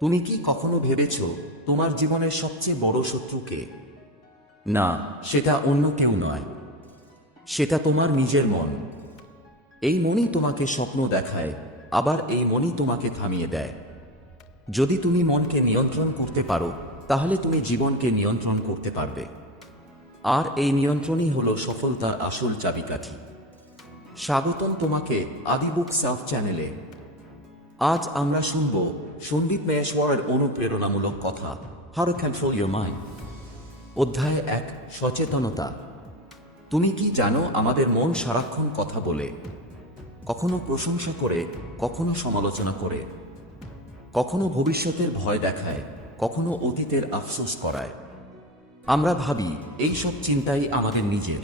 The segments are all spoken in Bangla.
তুমি কি কখনো ভেবেছ তোমার জীবনের সবচেয়ে বড় শত্রু কে? না, সেটা অন্য কেউ নয়, সেটা তোমার নিজের মন। এই মনই তোমাকে স্বপ্ন দেখায়, আবার এই মনই তোমাকে থামিয়ে দেয়। যদি তুমি মনকে নিয়ন্ত্রণ করতে পারো, তাহলে তুমি জীবনকে নিয়ন্ত্রণ করতে পারবে। আর এই নিয়ন্ত্রণই হলো সফলতার আসল চাবিকাঠি। স্বাগতম তোমাকে আদিবুক সেলফ চ্যানেলে। আজ আমরা শুনব সন্দীপ মহেশ্বরের অনুপ্রেরণামূলক কথা, how to control your mind. অধ্যায় 1, সচেতনতা। তুমি কি জানো আমাদের মন সারাক্ষণ কথা বলে, কখনো প্রশংসা করে, কখনো সমালোচনা করে, কখনো ভবিষ্যতের ভয় দেখায়, কখনো অতীতের আফসোস করায়। আমরা ভাবি এই সব চিন্তাই আমাদের নিজের,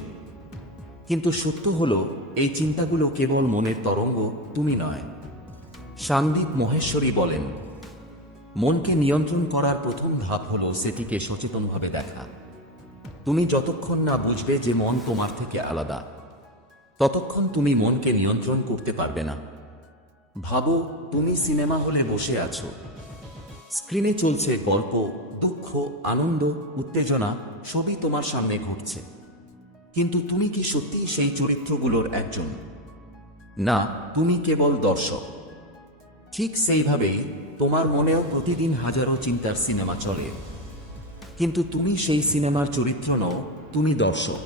কিন্তু সত্য হলো এই চিন্তাগুলো কেবল মনের তরঙ্গ, তুমি নয়। সন্দীপ মহেশ্বরী বলেন, মনকে নিয়ন্ত্রণ করার প্রথম ধাপ হলো সেটিকে সচেতনভাবে দেখা। তুমি যতক্ষণ না বুঝবে যে মন তোমার থেকে আলাদা, ততক্ষণ তুমি মনকে নিয়ন্ত্রণ করতে পারবে না। ভাবো, তুমি সিনেমা হলে বসে আছো। স্ক্রিনে চলছে গল্প, দুঃখ, আনন্দ, উত্তেজনা, সবই তোমার সামনে ঘটছে। কিন্তু তুমি কি সত্যিই সেই চরিত্রগুলোর একজন? না, তুমি কেবল দর্শক। ঠিক সেইভাবেই তোমার মনেও প্রতিদিন হাজারো চিন্তার সিনেমা চলে, কিন্তু তুমি সেই সিনেমার চরিত্র নও, তুমি দর্শক।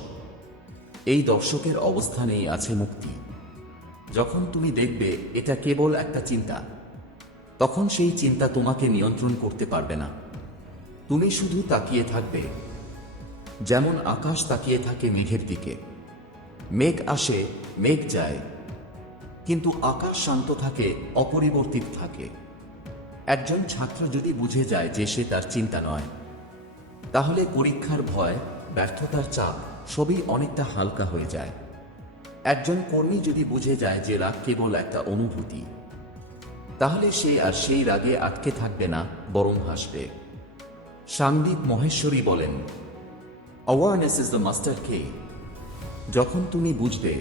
এই দর্শকের অবস্থানেই আছে মুক্তি। যখন তুমি দেখবে এটা কেবল একটা চিন্তা, তখন সেই চিন্তা তোমাকে নিয়ন্ত্রণ করতে পারবে না। তুমি শুধু তাকিয়ে থাকবে, যেমন আকাশ তাকিয়ে থাকে মেঘের দিকে। মেঘ আসে, মেঘ যায়, কিন্তু আকাশ শান্ত থাকে, অপরিবর্তিত থাকে। একজন ছাত্র যদি বুঝে যায় যে সে তার চিন্তা নয়, তাহলে পরীক্ষার ভয়, ব্যর্থতার চাপ সবই অনেকটা হালকা হয়ে যায়। একজন কর্মী যদি বুঝে যায় যে রাগ কেবল একটা অনুভূতি, তাহলে সে আর সেই রাগে আটকে থাকবে না, বরং হাসবে। সন্দীপ মহেশ্বরী বলেন, অ্যাওয়ারনেস ইজ দ্য মাস্টার কি। যখন তুমি বুঝবে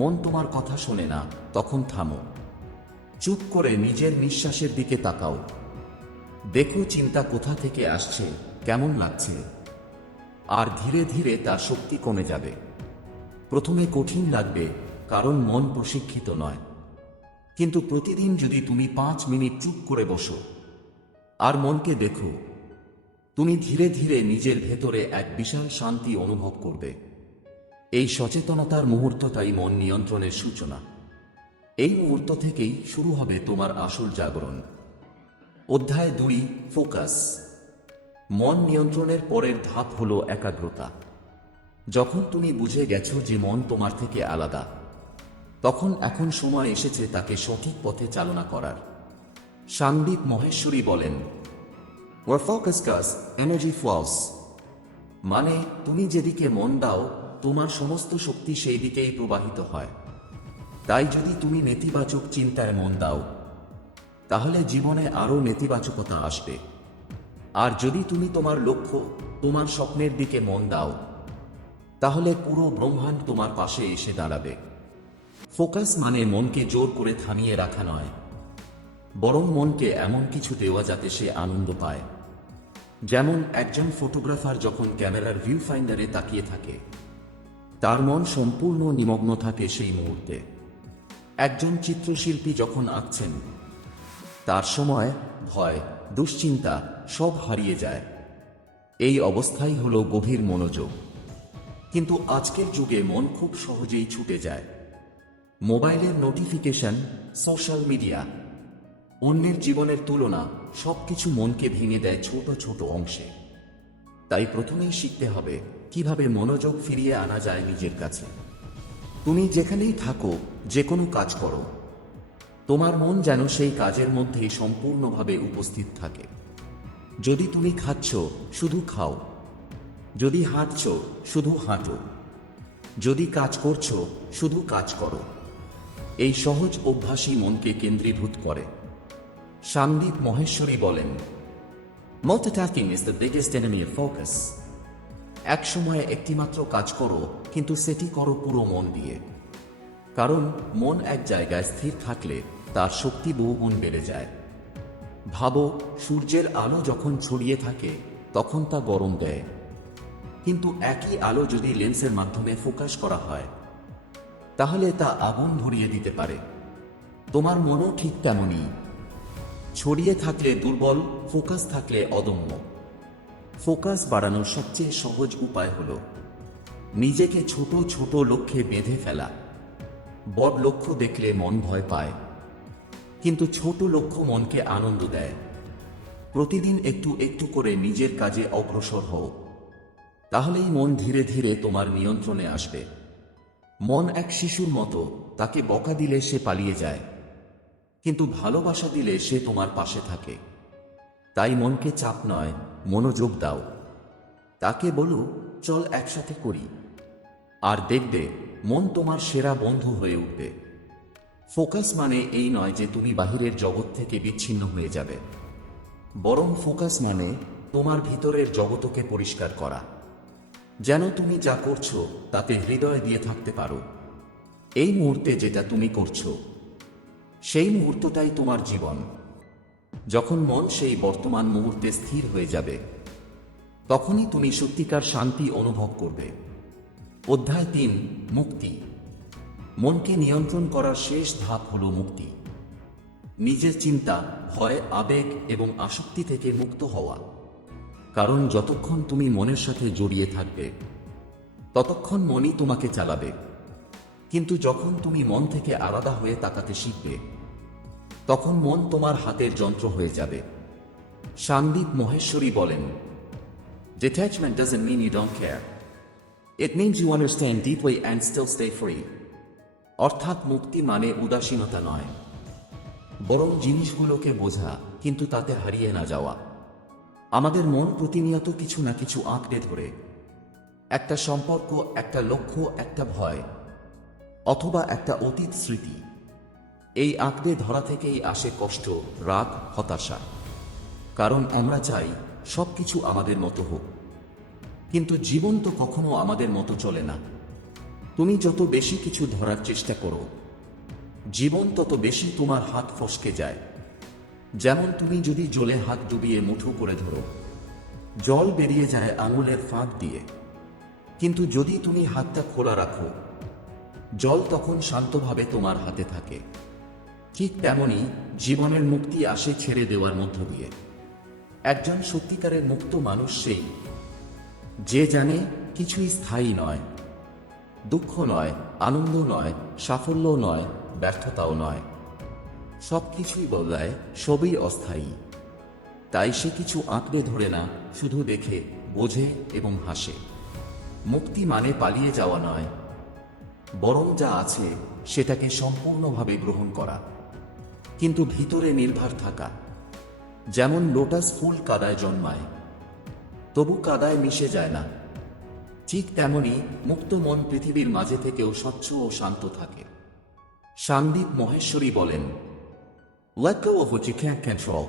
মন তোমার কথা শোনে না, তখন থামো। চুপ করে নিজের নিঃশ্বাসের দিকে তাকাও। দেখো চিন্তা কোথা থেকে আসছে, কেমন লাগছে, আর ধীরে ধীরে তার শক্তি কমে যাবে। প্রথমে কঠিন লাগবে, কারণ মন প্রশিক্ষিত নয়। কিন্তু প্রতিদিন যদি তুমি 5 মিনিট চুপ করে বসো আর মনকে দেখো, তুমি ধীরে ধীরে নিজের ভেতরে এক বিশাল শান্তি অনুভব করবে। এই সচেতনতার মুহূর্তটাই মন নিয়ন্ত্রণের সূচনা। এই মুহূর্ত থেকেই শুরু হবে তোমার আসল জাগরণ। অধ্যায় 2, ফোকাস। মন নিয়ন্ত্রণের পরের ধাপ হলো একাগ্রতা। যখন তুমি বুঝে গেছো যে মন তোমার থেকে আলাদা, তখন এখন সময় এসেছে তাকে সঠিক পথে চালনা করার। সন্দীপ মহেশ্বরী বলেন, ওয়ার ফোকাস কাজ এনার্জি ফ্লোস। মানে তুমি যেদিকে মন দাও, তোমার সমস্ত শক্তি সেই দিকেই প্রবাহিত হয়। তাই যদি তুমি নেতিবাচক চিন্তায় মন দাও, তাহলে জীবনে আরও নেতিবাচকতা আসবে। আর যদি তুমি তোমার লক্ষ্য, তোমার স্বপ্নের দিকে মন দাও, তাহলে পুরো ব্রহ্মাণ্ড তোমার পাশে এসে দাঁড়াবে। ফোকাস মানে মনকে জোর করে থামিয়ে রাখা নয়, বরং মনকে এমন কিছু দেওয়া যাতে সে আনন্দ পায়। যেমন একজন ফটোগ্রাফার যখন ক্যামেরার ভিউ ফাইন্ডারে তাকিয়ে থাকে, তার মন সম্পূর্ণ নিমগ্ন থাকে সেই মুহূর্তে। একজন চিত্রশিল্পী যখন আঁকছেন, তার সময়, ভয়, দুশ্চিন্তা সব হারিয়ে যায়। এই অবস্থাই হলো গভীর মনোযোগ। কিন্তু আজকের যুগে মন খুব সহজেই ছুটে যায়। মোবাইলের নোটিফিকেশন, সোশ্যাল মিডিয়া, অন্যের জীবনের তুলনা সবকিছু মনকে ভেঙে দেয় ছোট ছোট অংশে। তাই প্রথমেই শিখতে হবে কিভাবে মনোযোগ ফিরিয়ে আনা যায় নিজের কাছে। তুমি যেখানেই থাকো, যে কোনো কাজ করো, তোমার মন যেন সেই কাজের মধ্যেই সম্পূর্ণভাবে উপস্থিত থাকে। যদি তুমি খাচ্ছ, শুধু খাও। যদি হাঁটছো, শুধু হাঁটো। যদি কাজ করছো, শুধু কাজ করো। এই সহজ অভ্যাসই মনকে কেন্দ্রীভূত করে। সন্দীপ মহেশ্বরী বলেন, multitasking is the biggest enemy of focus. এক সময়ে একটিমাত্র কাজ করো, কিন্তু সেটি করো পুরো মন দিয়ে। কারণ মন এক জায়গায় স্থির থাকলে তার শক্তি বহুগুণ বেড়ে যায়। ভাবো, সূর্যের আলো যখন ছড়িয়ে থাকে তখন তা গরম দেয়, কিন্তু একই আলো যদি লেন্সের মাধ্যমে ফোকাস করা হয় তাহলে তা আগুন ধরিয়ে দিতে পারে। তোমার মনও ঠিক তেমনই, ছড়িয়ে থাকলে দুর্বল, ফোকাস থাকলে অদম্য। ফোকাস বাড়ানোর সবচেয়ে সহজ উপায় হল নিজেকে ছোট ছোট লক্ষ্যে বেঁধে ফেলা। বড় লক্ষ্য দেখলে মন ভয় পায়, কিন্তু ছোট লক্ষ্য মনকে আনন্দ দেয়। প্রতিদিন একটু একটু করে নিজের কাজে অগ্রসর হও, তাহলেই মন ধীরে ধীরে তোমার নিয়ন্ত্রণে আসবে। মন এক শিশুর মতো, তাকে বকা দিলে সে পালিয়ে যায়, কিন্তু ভালোবাসা দিলে সে তোমার পাশে থাকে। তাই মনকে চাপ নয়, মনোযোগ দাও। তাকে বলো, চল একসাথে করি, আর দেখবে মন তোমার সেরা বন্ধু হয়ে উঠবে। ফোকাস মানে এই নয় যে তুমি বাহিরের জগৎ থেকে বিচ্ছিন্ন হয়ে যাবে, বরং ফোকাস মানে তোমার ভিতরের জগৎকে পরিষ্কার করা, যেন তুমি যা করছো তাতে হৃদয় দিয়ে থাকতে পারো। এই মুহূর্তে যেটা তুমি করছো সেই মুহূর্তটাই তোমার জীবন। যখন মন সেই বর্তমান মুহূর্তে স্থির হয়ে যাবে, তখনই তুমি সত্যিকার শান্তি অনুভব করবে। অধ্যায় 3, মুক্তি। মনকে নিয়ন্ত্রণ করার শেষ ধাপ হল মুক্তি। নিজের চিন্তা, ভয়, আবেগ এবং আসক্তি থেকে মুক্ত হওয়া। কারণ যতক্ষণ তুমি মনের সাথে জড়িয়ে থাকবে ততক্ষণ মনই তোমাকে চালাবে, কিন্তু যখন তুমি মন থেকে আলাদা হয়ে তাকাতে শিখবে তখন মন তোমার হাতের যন্ত্র হয়ে যাবে। সন্দীপ মহেশ্বরী বলেন, Detachment doesn't mean you don't care. It means you understand deeply and still stay free. অর্থাৎ মুক্তি মানে উদাসীনতা নয়, বরং জিনিসগুলোকে বোঝা কিন্তু তাতে হারিয়ে না যাওয়া। আমাদের মন প্রতিনিয়ত কিছু না কিছু আঁকড়ে ধরে, একটা সম্পর্ক, একটা লক্ষ্য, একটা ভয়, অথবা একটা অতীত স্মৃতি। এই আঁকড়ে ধরা থেকেই আসে কষ্ট, রাগ, হতাশা। কারণ আমরা চাই সবকিছু আমাদের মতো হোক, কিন্তু জীবন তো কখনো আমাদের মতো চলে না। তুমি যত বেশি কিছু ধরার চেষ্টা করো, জীবন তত বেশি তোমার হাত ফসকে যায়। যেমন তুমি যদি জলে হাত ডুবিয়ে মুঠো করে ধরো, জল বেরিয়ে যায় আঙুলের ফাঁক দিয়ে, কিন্তু যদি তুমি হাতটা খোলা রাখো, জল তখন শান্তভাবে তোমার হাতে থাকে। ঠিক তেমনি জীবনের মুক্তি আসে ছেড়ে দেওয়ার মধ্য দিয়ে। একজন সত্যিকারের মুক্ত মানুষ সেই যে জানে কিছুই স্থায়ী নয়, দুঃখ নয়, আনন্দ নয়, সাফল্য নয়, ব্যর্থতাও নয়, সবকিছুই বদলায়, সবই অস্থায়ী। তাই সে কিছু আঁকড়ে ধরে না, শুধু দেখে, বোঝে এবং হাসে। মুক্তি মানে পালিয়ে যাওয়া নয়, বরং যা আছে সেটাকে সম্পূর্ণভাবে গ্রহণ করা, কিন্তু ভিতরে নির্ভর থাকা। যেমন লোটাস ফুল কাদায় জন্মায়, তবু কাদায় মিশে যায় না, ঠিক তেমনি মুক্ত মন পৃথিবীর মাঝে থেকেও স্বচ্ছ ও শান্ত থাকে। সন্দীপ মহেশ্বরী বলেন, Let go of what you can't control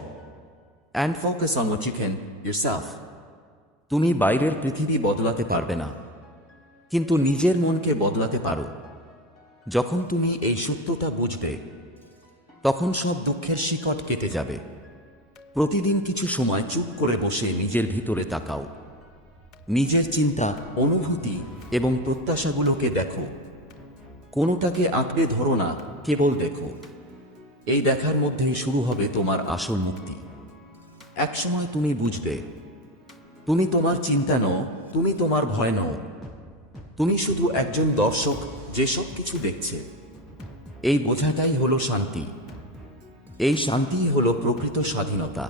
and focus on what you can yourself. তুমি বাইরের পৃথিবী বদলাতে পারবে না, কিন্তু নিজের মনকে বদলাতে পারো। যখন তুমি এই সত্যটা বুঝবে, তখন সব দুঃখের শিকট কেটে যাবে। প্রতিদিন কিছু সময় চুপ করে বসে নিজের ভিতরে তাকাও। নিজের চিন্তা, অনুভূতি এবং প্রত্যাশাগুলোকে দেখো। কোনোটাকে আঁকড়ে ধরো না, কেবল দেখো। এই দেখার মধ্যেই শুরু হবে তোমার আসল মুক্তি। একসময় তুমি বুঝবে, তুমি তোমার চিন্তা নও, তুমি তোমার ভয় নও। তুমি শুধু একজন দর্শক যে সব কিছু দেখছে। এই বোঝাটাই হলো শান্তি। এই শান্তিই হলো প্রকৃত স্বাধীনতা।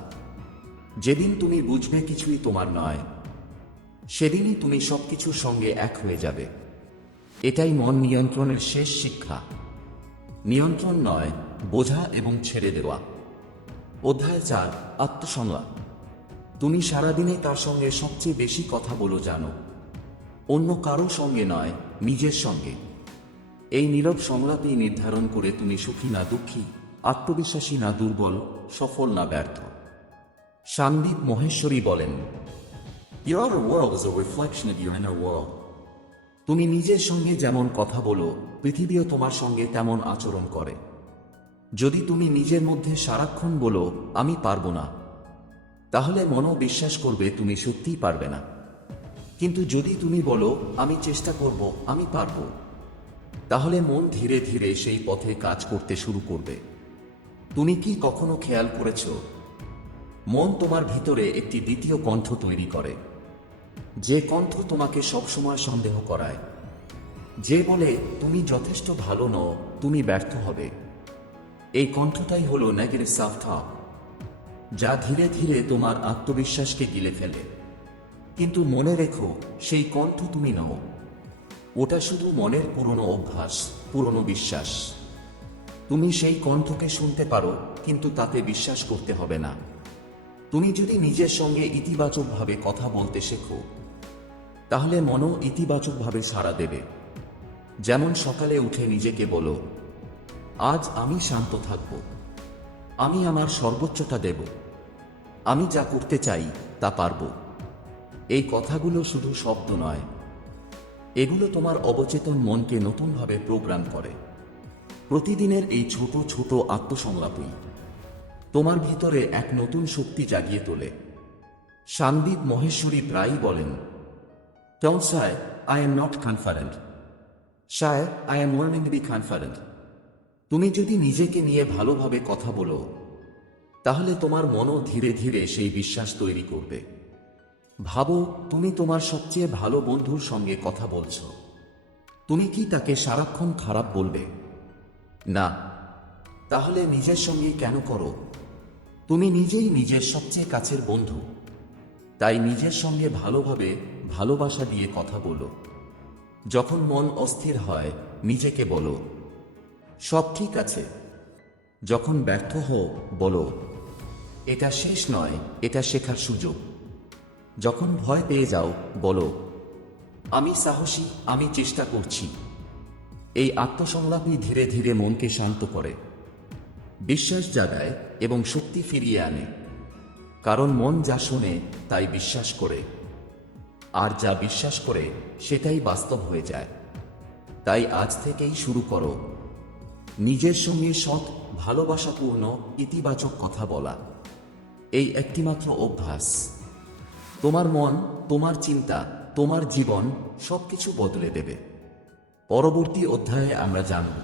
যেদিন তুমি বুঝবে কিছুই তোমার নয়, সেদিনই তুমি সবকিছুর সঙ্গে এক হয়ে যাবে। এটাই মন নিয়ন্ত্রণের শেষ শিক্ষা। নিয়ন্ত্রণ নয়, বোঝা এবং ছেড়ে দেওয়া। অধ্যায় 4, আত্মসংলাপ। তুমি সারাদিনে তার সঙ্গে সবচেয়ে বেশি কথা বলো জানো, অন্য কারো সঙ্গে নয়, নিজের সঙ্গে। এই নীরব সংলাপই নির্ধারণ করে তুমি সুখী না দুঃখী, আত্মবিশ্বাসী না দুর্বল, সফল না ব্যর্থ। সন্দীপ মহেশ্বরী বলেন, Your outer world is a reflection of your inner world. তুমি নিজের সঙ্গে যেমন কথা বলো, পৃথিবীও তোমার সঙ্গে তেমন আচরণ করে। যদি তুমি নিজের মধ্যে সারাক্ষণ বলো আমি পারবো না, তাহলে মনও বিশ্বাস করবে তুমি সত্যিই পারবে না। কিন্তু যদি তুমি বলো আমি চেষ্টা করব, আমি পারবো, তাহলে মন ধীরে ধীরে সেই পথে কাজ করতে শুরু করবে। তুমি কি কখনো খেয়াল করেছো, মন তোমার ভিতরে একটি দ্বিতীয় কণ্ঠ তৈরি করে, যে কণ্ঠ তোমাকে সবসময় সন্দেহ করায়, যে বলে তুমি যথেষ্ট ভালো নও, তুমি ব্যর্থ হবে। এই কণ্ঠটাই হলো নেগেটিভ সেলফ টক, যা ধীরে ধীরে তোমার আত্মবিশ্বাসকে গিলে ফেলে। কিন্তু মনে রেখো, সেই কণ্ঠ তুমি নও, ওটা শুধু মনের পুরনো অভ্যাস, পুরনো বিশ্বাস। তুমি সেই কণ্ঠকে শুনতে পারো, কিন্তু তাতে বিশ্বাস করতে হবে না। তুমি যদি নিজের সঙ্গে ইতিবাচকভাবে কথা বলতে শেখো, তাহলে মনও ইতিবাচকভাবে সাড়া দেবে। যেমন সকালে উঠে নিজেকে বলো, আজ আমি শান্ত থাকব, আমি আমার সর্বোচ্চটা দেব, আমি যা করতে চাই তা পারব। এই কথাগুলো শুধু শব্দ নয়, এগুলো তোমার অবচেতন মনকে নতুনভাবে প্রোগ্রাম করে। প্রতিদিনের এই ছোট ছোট আত্মসংলাপই তোমার ভিতরে এক নতুন শক্তি জাগিয়ে তোলে। সন্দীপ মহেশ্বরী প্রায়ই বলেন, Don't say, I am not confident. Say, I am learning to be confident. তুমি যদি নিজেকে নিয়ে ভালোভাবে কথা বলো, তাহলে তোমার মনও ধীরে ধীরে সেই বিশ্বাস তৈরি করবে। ভাবো, তুমি তোমার সবচেয়ে ভালো বন্ধুর সঙ্গে কথা বলছো। তুমি কি তাকে সারাক্ষণ খারাপ বলবে? না। তাহলে নিজের সঙ্গে কেন করো? তুমি নিজেই নিজের সবচেয়ে কাছের বন্ধু। তাই নিজের সঙ্গে ভালোভাবে ভালোবাসা দিয়ে কথা বলো। যখন মন অস্থির হয়, নিজেকে বলো, সব ঠিক আছে। যখন ব্যর্থ হও, বলো, এটা শেষ নয়, এটা শেখার সুযোগ। যখন ভয় পেয়ে যাও, বলো, আমি সাহসী, আমি চেষ্টা করছি। এই আত্মসংলাপই ধীরে ধীরে মনকে শান্ত করে, বিশ্বাস জাগায় এবং শক্তি ফিরিয়ে আনে। কারণ মন যা শোনে তাই বিশ্বাস করে, আর যা বিশ্বাস করে সেটাই বাস্তব হয়ে যায়। তাই আজ থেকেই শুরু করো নিজের সঙ্গে সৎ, ভালোবাসাপূর্ণ, ইতিবাচক কথা বলা। এই একটিমাত্র অভ্যাস তোমার মন, তোমার চিন্তা, তোমার জীবন সবকিছু বদলে দেবে। পরবর্তী অধ্যায়ে আমরা জানব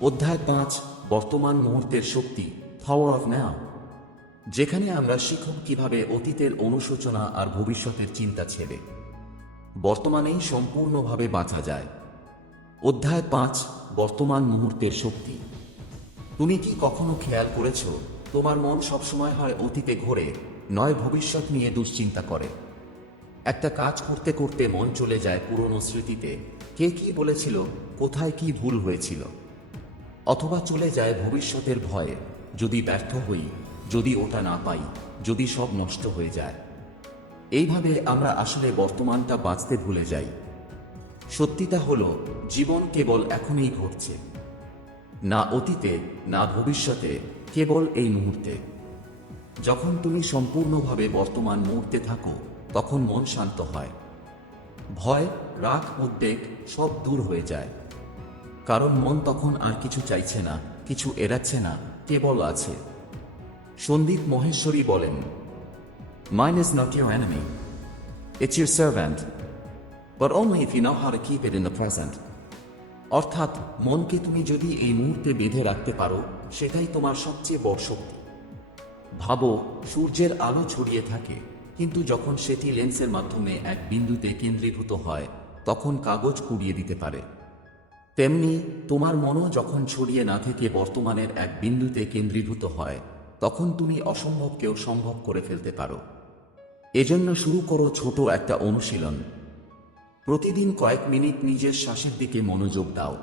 অধ্যায় 5, বর্তমান মুহূর্তের শক্তি, পাওয়ার অফ নাও, যেখানে আমরা শিখব কিভাবে অতীতের অনুশোচনা আর ভবিষ্যতের চিন্তা ছেড়ে বর্তমানেই সম্পূর্ণভাবে বাঁচা যায়। অধ্যায় 5, বর্তমান মুহূর্তের শক্তি। তুমি কি কখনো খেয়াল করেছ, তোমার মন সবসময় হয় অতীতে ঘোরে, নয় ভবিষ্যৎ নিয়ে দুশ্চিন্তা করে। একটা কাজ করতে করতে মন চলে যায় পুরনো স্মৃতিতে, কে কি বলেছিল, কোথায় কি ভুল হয়েছিল। অথবা চলে যায় ভবিষ্যতের ভয়ে, যদি ব্যর্থ হই, যদি ওটা না পাই, যদি সব নষ্ট হয়ে যায়। এইভাবে আমরা আসলে বর্তমানটা বাঁচতে ভুলে যাই। সত্যিটা হলো, জীবন কেবল এখনই ঘটছে, না অতীতে, না ভবিষ্যতে, কেবল এই মুহূর্তে। যখন তুমি সম্পূর্ণভাবে বর্তমান মুহূর্তে থাকো, তখন মন শান্ত হয়। ভয়, রাগ, উদ্বেগ সব দূর হয়ে যায়। কারণ মন তখন আর কিছু চাইছে না, কিছু এড়াচ্ছে না, কেবল আছে। সন্দীপ মহেশ্বরী বলেন, Mind is not your enemy. It's your servant. But only if you know how to keep it in the present. অর্থাৎ মনকে তুমি যদি এই মুহূর্তে বেঁধে রাখতে পারো, সেটাই তোমার সবচেয়ে বড় শক্তি। ভাবো, সূর্যের আলো ছড়িয়ে থাকে, কিন্তু যখন সেটি লেন্সের মাধ্যমে এক বিন্দুতে কেন্দ্রীভূত হয়, তখন কাগজ কুড়িয়ে দিতে পারে। তেমনি তোমার মনও যখন ছড়িয়ে না থেকে বর্তমানের এক বিন্দুতে কেন্দ্রীভূত হয়, তখন তুমি অসম্ভবকেও সম্ভব করে ফেলতে পারো। এজন্য শুরু করো ছোট একটা অনুশীলন। প্রতিদিন কয়েক মিনিট নিজের শ্বাসের দিকে মনোযোগ দাও।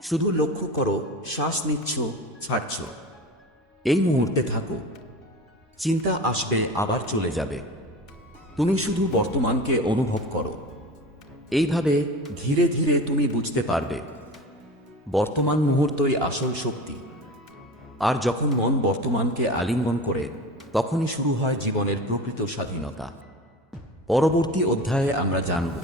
শুধু লক্ষ্য করো, শ্বাস নিচ্ছ, ছাড়ছ। এই মুহূর্তে থাকো। চিন্তা আসবে, আবার চলে যাবে। তুমি শুধু বর্তমানকে অনুভব করো। এইভাবে ধীরে ধীরে তুমি বুঝতে পারবে, বর্তমান মুহূর্তই আসল শক্তি। আর যখন মন বর্তমানকে আলিঙ্গন করে, তখনই শুরু হয় জীবনের প্রকৃত স্বাধীনতা। পরবর্তী অধ্যায়ে আমরা জানব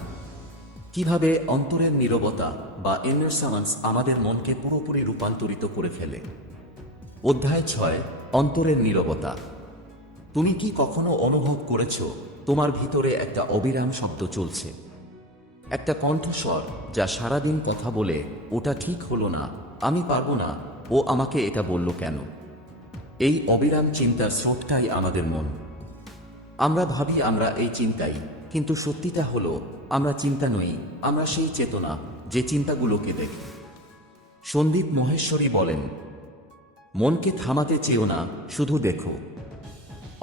কিভাবে অন্তরের নীরবতা বা ইনার সাইলেন্স আমাদের মনকে পুরোপুরি রূপান্তরিত করে ফেলে। অধ্যায় 6, অন্তরের নীরবতা। তুমি কি কখনো অনুভব করেছো তোমার ভিতরে একটা অবিরাম শব্দ চলছে, একটা কণ্ঠস্বর যা সারাদিন কথা বলে, ওটা ঠিক হলো না, আমি পারবো না, ও আমাকে এটা বলল কেন? এই অবিরাম চিন্তার স্রোতটাই আমাদের মন। আমরা ভাবি আমরা এই চিন্তাই, কিন্তু সত্যিটা হলো আমরা চিন্তা নই, আমরা সেই চেতনা যে চিন্তাগুলোকে দেখে। সন্দীপ মহেশ্বরী বলেন, মনকে থামাতে চেও না, শুধু দেখো।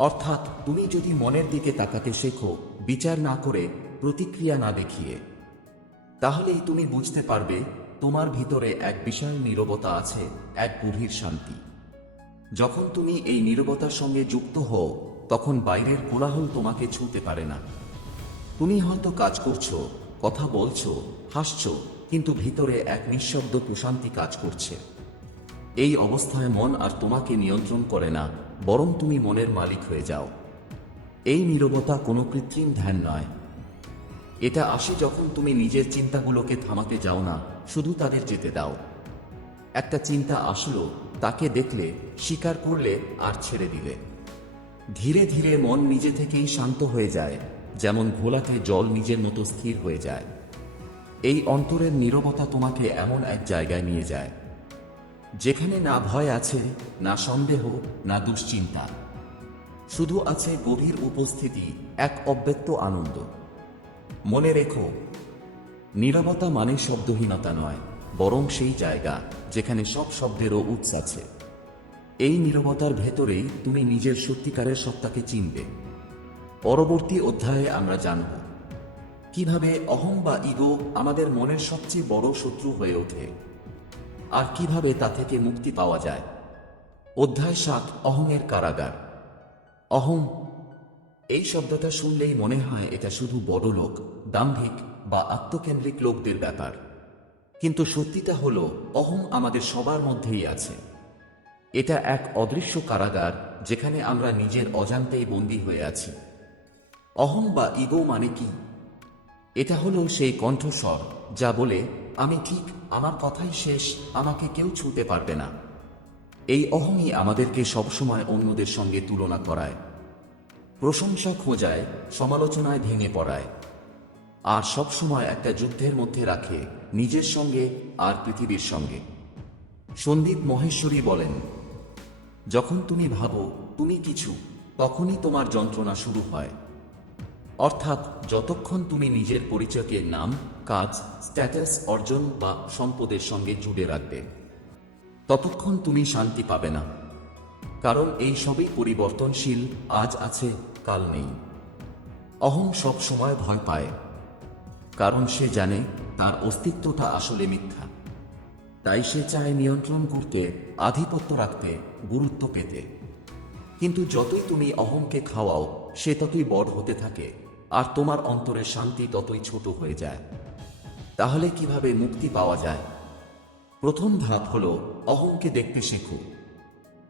অর্থাৎ তুমি যদি মনের দিকে তাকাতে শেখো, বিচার না করে, প্রতিক্রিয়া না দেখিয়ে, তাহলেই তুমি বুঝতে পারবে তোমার ভিতরে এক বিশাল নীরবতা আছে, এক গভীর শান্তি। যখন তুমি এই নীরবতার সঙ্গে যুক্ত হও, তখন বাইরের কোলাহল তোমাকে ছুঁতে পারে না। তুমি হয়তো কাজ করছো, কথা বলছো, হাসছো, কিন্তু ভিতরে এক নিঃশব্দ প্রশান্তি কাজ করছে। এই অবস্থায় মন আর তোমাকে নিয়ন্ত্রণ করে না, বরং তুমি মনের মালিক হয়ে যাও। এই নীরবতা কোনো কৃত্রিম ধ্যান নয়। এটা আসে যখন তুমি নিজের চিন্তাগুলোকে থামাতে যাও না, শুধু তাদের যেতে দাও। একটা চিন্তা আসলো, তাকে দেখলে, স্বীকার করলে আর ছেড়ে দিলে। ধীরে ধীরে মন নিজে থেকেই শান্ত হয়ে যায়, যেমন ঘোলাতে জল নিজের মতো স্থির হয়ে যায়। এই অন্তরের নীরবতা তোমাকে এমন এক জায়গায় নিয়ে যায় যেখানে না ভয় আছে, না সন্দেহ, না দুশ্চিন্তা, শুধু আছে গভীর উপস্থিতি, এক অব্যক্ত আনন্দ। মনে রেখো, নীরবতা মানে শব্দহীনতা নয়, বরং সেই জায়গা যেখানে সব শব্দেরও উৎস আছে। এই নীরবতার ভেতরেই তুমি নিজের সত্যিকারের সত্তাকে চিনবে। পরবর্তী অধ্যায়ে আমরা জানব কিভাবে অহং বা ইগো আমাদের মনের সবচেয়ে বড় শত্রু হয়ে ওঠে, আর কিভাবে তা থেকে মুক্তি পাওয়া যায়। অধ্যায় 7, অহংয়ের কারাগার। অহং, এই শব্দটা শুনলেই মনে হয় এটা শুধু বড় লোক, দাম্ভিক বা আত্মকেন্দ্রিক লোকদের ব্যাপার। কিন্তু সত্যিটা হলো, অহং আমাদের সবার মধ্যেই আছে। এটা এক অদৃশ্য কারাগার যেখানে আমরা নিজের অজান্তেই বন্দী হয়ে আছি। অহং বা ইগো মানে কি? এটা হলো সেই কণ্ঠস্বর যা বলে, আমি ঠিক, আমার কথাই শেষ, আমাকে কেউ ছুঁতে পারবে না। এই অহংই আমাদেরকে সবসময় অন্যদের সঙ্গে তুলনা করায়, প্রশংসা খোঁজায়, সমালোচনায় ভেঙে পড়ায়, আর সবসময় একটা যুদ্ধের মধ্যে রাখে, নিজের সঙ্গে আর পৃথিবীর সঙ্গে। সন্দীপ মহেশ্বরী বলেন, যখন তুমি ভাবো তুমি কিছু, তখনই তোমার যন্ত্রণা শুরু হয়। অর্থাৎ যতক্ষণ তুমি নিজের পরিচয়কে নাম, কাজ, স্ট্যাটাস, অর্জন বা সম্পদের সঙ্গে জুড়ে রাখবে, ততক্ষণ তুমি শান্তি পাবে না। কারণ এই সবই পরিবর্তনশীল, আজ আছে, কাল নেই। অহং সব সময় ভয় পায়, কারণ সে জানে তার অস্তিত্বটা আসলে মিথ্যা। তাই সে চায় নিয়ন্ত্রণ করতে, আধিপত্য রাখতে, গুরুত্ব পেতে। কিন্তু যতই তুমি অহংকে খাওয়াও, সে ততই বড় হতে থাকে, আর তোমার অন্তরের শান্তি ততই ছোট হয়ে যায়। তাহলে কিভাবে মুক্তি পাওয়া যায়? প্রথম ধাপ হলো অহংকে দেখতে শেখো।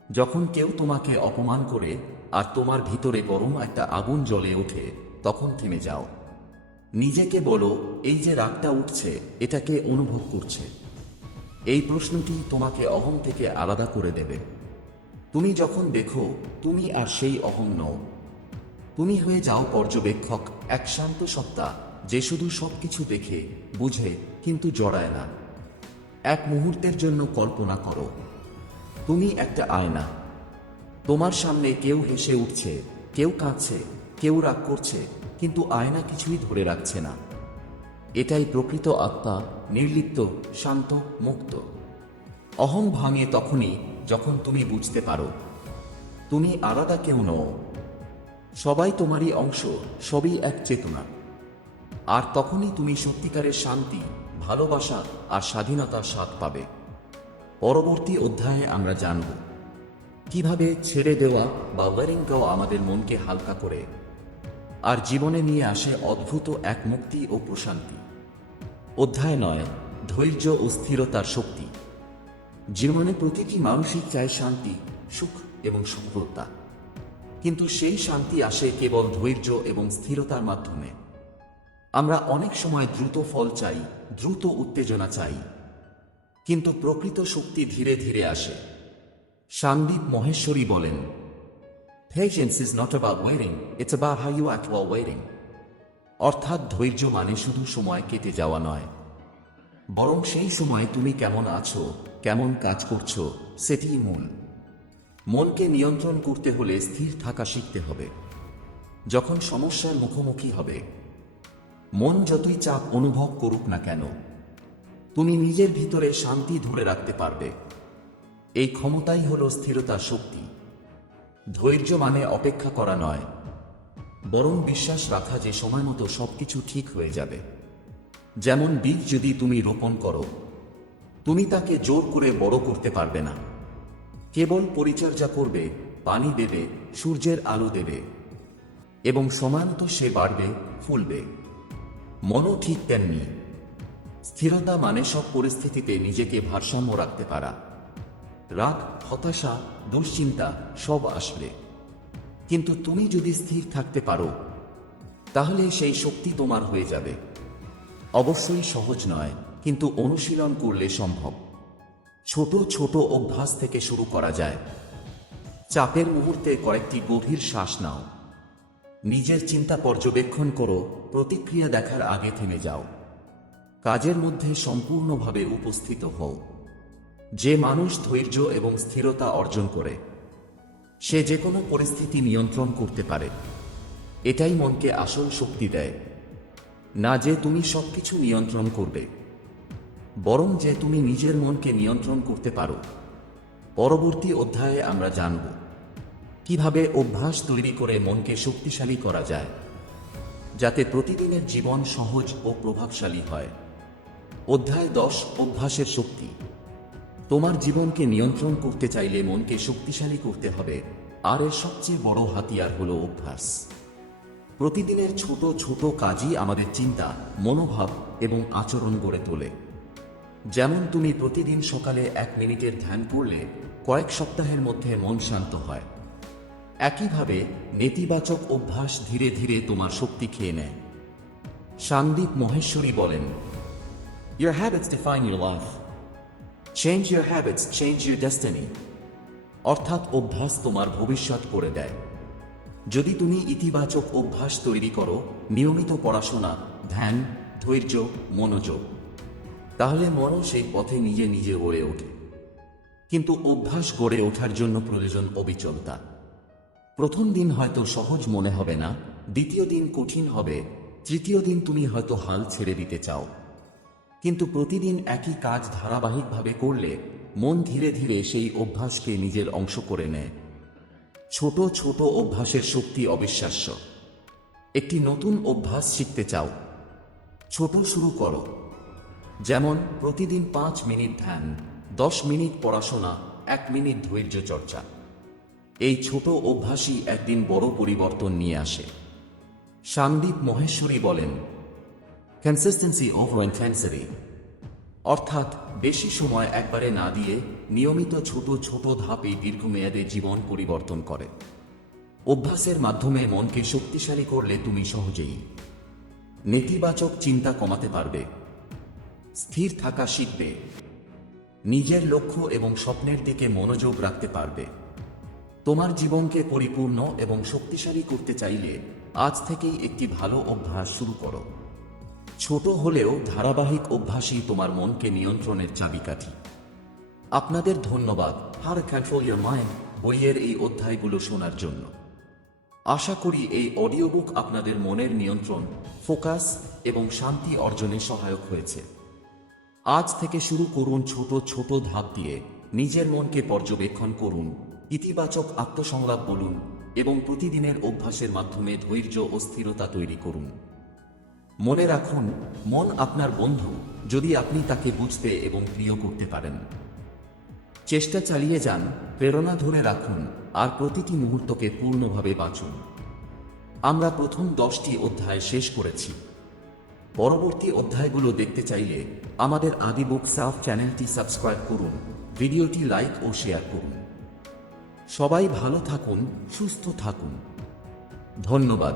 যখন কেউ তোমাকে অপমান করে আর তোমার ভিতরে গরম একটা আগুন জ্বলে ওঠে, তখন থেমে যাও। নিজেকে বলো, এই যে রাগটা উঠছে, এটাকে অনুভব করছে। এই প্রশ্নটি তোমাকে অহং থেকে আলাদা করে দেবে। তুমি যখন দেখো তুমি আর সেই অহং নও, তুমি হয়ে যাও পর্যবেক্ষক, এক শান্ত সত্তা যে শুধু সবকিছু দেখে, বুঝে, কিন্তু জড়ায় না। এক মুহূর্তের জন্য কল্পনা করো, তুমি একটা আয়না। তোমার সামনে কেউ হেসে উঠছে, কেউ কাঁদছে, কেউ রাগ করছে, কিন্তু আয়না কিছুই ধরে রাখছে না। এটাই প্রকৃত আত্মা, নির্লিপ্ত, শান্ত, মুক্ত। অহং ভাঙে তখনই যখন তুমি বুঝতে পারো তুমি আলাদা কেউ নও, সবাই তোমারই অংশ, সবই এক চেতনা। আর তখনই তুমি সত্যিকারের শান্তি, ভালোবাসা আর স্বাধীনতার স্বাদ পাবে। পরবর্তী অধ্যায়ে আমরা জানব কিভাবে ছেড়ে দেওয়া বা ওয়ারিং গো আমাদের মনকে হালকা করে আর জীবনে নিয়ে আসে অদ্ভুত এক মুক্তি ও প্রশান্তি। অধ্যায় 9, ধৈর্য ও স্থিরতার শক্তি। জীবনে প্রতিটি মানুষই চায় শান্তি, সুখ এবং সফলতা, কিন্তু সেই শান্তি আসে কেবল ধৈর্য এবং স্থিরতার মাধ্যমে। আমরা অনেক সময় দ্রুত ফল চাই, দ্রুত উত্তেজনা চাই, কিন্তু প্রকৃত শক্তি ধীরে ধীরে আসে। সন্দীপ মহেশ্বরী বলেন, Patience is not about waiting, it's about how you act while waiting. অর্থাৎ ধৈর্য মানে শুধু সময় কেটে যাওয়া নয়, বরং সেই সময় তুমি কেমন আছো, কেমন কাজ করছো, সেটিই মূল। মনকে নিয়ন্ত্রণ করতে হলে স্থির থাকা শিখতে হবে। যখন সমস্যার মুখোমুখি হবে, মন যতই চাপ অনুভব করুক না কেন, তুমি নিজের ভিতরে শান্তি ধরে রাখতে পারবে। এই ক্ষমতাই হলো স্থিরতার শক্তি। ধৈর্য মানে অপেক্ষা করা নয়, বরং বিশ্বাস রাখা যে সময়মতো সবকিছু ঠিক হয়ে যাবে। যেমন বীজ যদি তুমি রোপণ করো, তুমি তাকে জোর করে বড় করতে পারবে না। কেবল পরিচর্যা করবে, পানি দেবে, সূর্যের আলো দেবে, এবং সময়মতো সে বাড়বে, ফুলবে। মনও ঠিক তেমনি। স্থিরতা মানে সব পরিস্থিতিতে নিজেকে ভারসাম্য রাখতে পারা। রাগ, হতাশা, দুশ্চিন্তা সব আসবে, কিন্তু তুমি যদি স্থির থাকতে পারো, তাহলে সেই শক্তি তোমার হয়ে যাবে। অবশ্যই সহজ নয়, কিন্তু অনুশীলন করলে সম্ভব। ছোট ছোট অভ্যাস থেকে শুরু করা যায়। চাপের মুহূর্তে কয়েকটি গভীর শ্বাস নাও। নিজের চিন্তা পর্যবেক্ষণ করো, প্রতিক্রিয়া দেখার আগে থেমে যাও। কাজের মধ্যে সম্পূর্ণভাবে উপস্থিত হও। যে মানুষ ধৈর্য এবং স্থিরতা অর্জন করে, সে যে কোনো পরিস্থিতি নিয়ন্ত্রণ করতে পারে। এটাই মনকে আসল শক্তি দেয়। না যে তুমি সবকিছু নিয়ন্ত্রণ করবে, বরং যে তুমি নিজের মনকে নিয়ন্ত্রণ করতে পারো। পরবর্তী অধ্যায়ে আমরা জানব কিভাবে অভ্যাস তৈরি করে মনকে শক্তিশালী করা যায়, যাতে প্রতিদিনের জীবন সহজ ও প্রভাবশালী হয়। অধ্যায় 10, অভ্যাসের শক্তি। তোমার জীবনকে নিয়ন্ত্রণ করতে চাইলে মনকে শক্তিশালী করতে হবে, আর এর সবচেয়ে বড় হাতিয়ার হলো অভ্যাস। প্রতিদিনের ছোট ছোট কাজই আমাদের চিন্তা, মনোভাব এবং আচরণ গড়ে তোলে। যেমন তুমি প্রতিদিন সকালে 1 মিনিটের ধ্যান করলে কয়েক সপ্তাহের মধ্যে মন শান্ত হয়। একইভাবে নেতিবাচক অভ্যাস ধীরে ধীরে তোমার শক্তি খেয়ে নেয়। সন্দীপ মহেশ্বরী বলেন, Your habits define your life. Change your habits, change your destiny. অর্থাৎ অভ্যাস তোমার ভবিষ্যৎ করে দেয়। যদি তুমি ইতিবাচক অভ্যাস তৈরি করো, নিয়মিত পড়াশোনা, ধ্যান, ধৈর্য, মনোযোগ, তাহলে মনও সেই পথে নিজে নিজে গড়ে ওঠে। কিন্তু অভ্যাস গড়ে ওঠার জন্য প্রয়োজন অবিচলতা। প্রথম দিন হয়তো সহজ মনে হবে না, দ্বিতীয় দিন কঠিন হবে, তৃতীয় দিন তুমি হয়তো হাল ছেড়ে দিতে চাও। কিন্তু প্রতিদিন একই কাজ ধারাবাহিকভাবে করলে মন ধীরে ধীরে সেই অভ্যাসকে নিজের অংশ করে নেয়। ছোট ছোট অভ্যাসের শক্তি অবিশ্বাস্য। একটি নতুন অভ্যাস শিখতে চাও? ছোট শুরু করো। যেমন প্রতিদিন 5 মিনিট ধ্যান, 10 মিনিট পড়াশোনা, 1 মিনিট ধৈর্য চর্চা। এই ছোট অভ্যাসই একদিন বড় পরিবর্তন নিয়ে আসে। সন্দীপ মহেশ্বরী বলেন, কনসিস্টেন্সি ওভার ইন্টেন্সিটি। অর্থাৎ বেশি সময় একবারে না দিয়ে নিয়মিত ছোট ছোট ধাপে দীর্ঘমেয়াদে জীবন পরিবর্তন করে। অভ্যাসের মাধ্যমে মনকে শক্তিশালী করলে তুমি সহজেই নেতিবাচক চিন্তা কমাতে পারবে, স্থির থাকা শিখবে, নিজের লক্ষ্য এবং স্বপ্নের দিকে মনোযোগ রাখতে পারবে। তোমার জীবনকে পরিপূর্ণ এবং শক্তিশালী করতে চাইলে আজ থেকেই একটি ভালো অভ্যাস শুরু করো। ছোট হলেও ধারাবাহিক অভ্যাসই তোমার মনকে নিয়ন্ত্রণের চাবিকাঠি। আপনাদের ধন্যবাদ how to control your mind বইয়ের এই অধ্যায়গুলো শোনার জন্য। আশা করি এই অডিও বুক আপনাদের মনের নিয়ন্ত্রণ, ফোকাস এবং শান্তি অর্জনে সহায়ক হয়েছে। আজ থেকে শুরু করুন ছোট ছোট ধাপ দিয়ে। নিজের মনকে পর্যবেক্ষণ করুন, ইতিবাচক আত্মসংলাপ বলুন এবং প্রতিদিনের অভ্যাসের মাধ্যমে ধৈর্য ও স্থিরতা তৈরি করুন। মনে রাখুন, মন আপনার বন্ধু, যদি আপনি তাকে বুঝতে এবং প্রিয় করতে পারেন। চেষ্টা চালিয়ে যান, প্রেরণা ধরে রাখুন আর প্রতিটি মুহূর্তকে পূর্ণভাবে বাঁচুন। আমরা প্রথম 10টি অধ্যায় শেষ করেছি। পরবর্তী অধ্যায়গুলো দেখতে চাইলে আমাদের আদি বুক সাফ চ্যানেলটি সাবস্ক্রাইব করুন, ভিডিওটি লাইক ও শেয়ার করুন। সবাই ভালো থাকুন, সুস্থ থাকুন। ধন্যবাদ।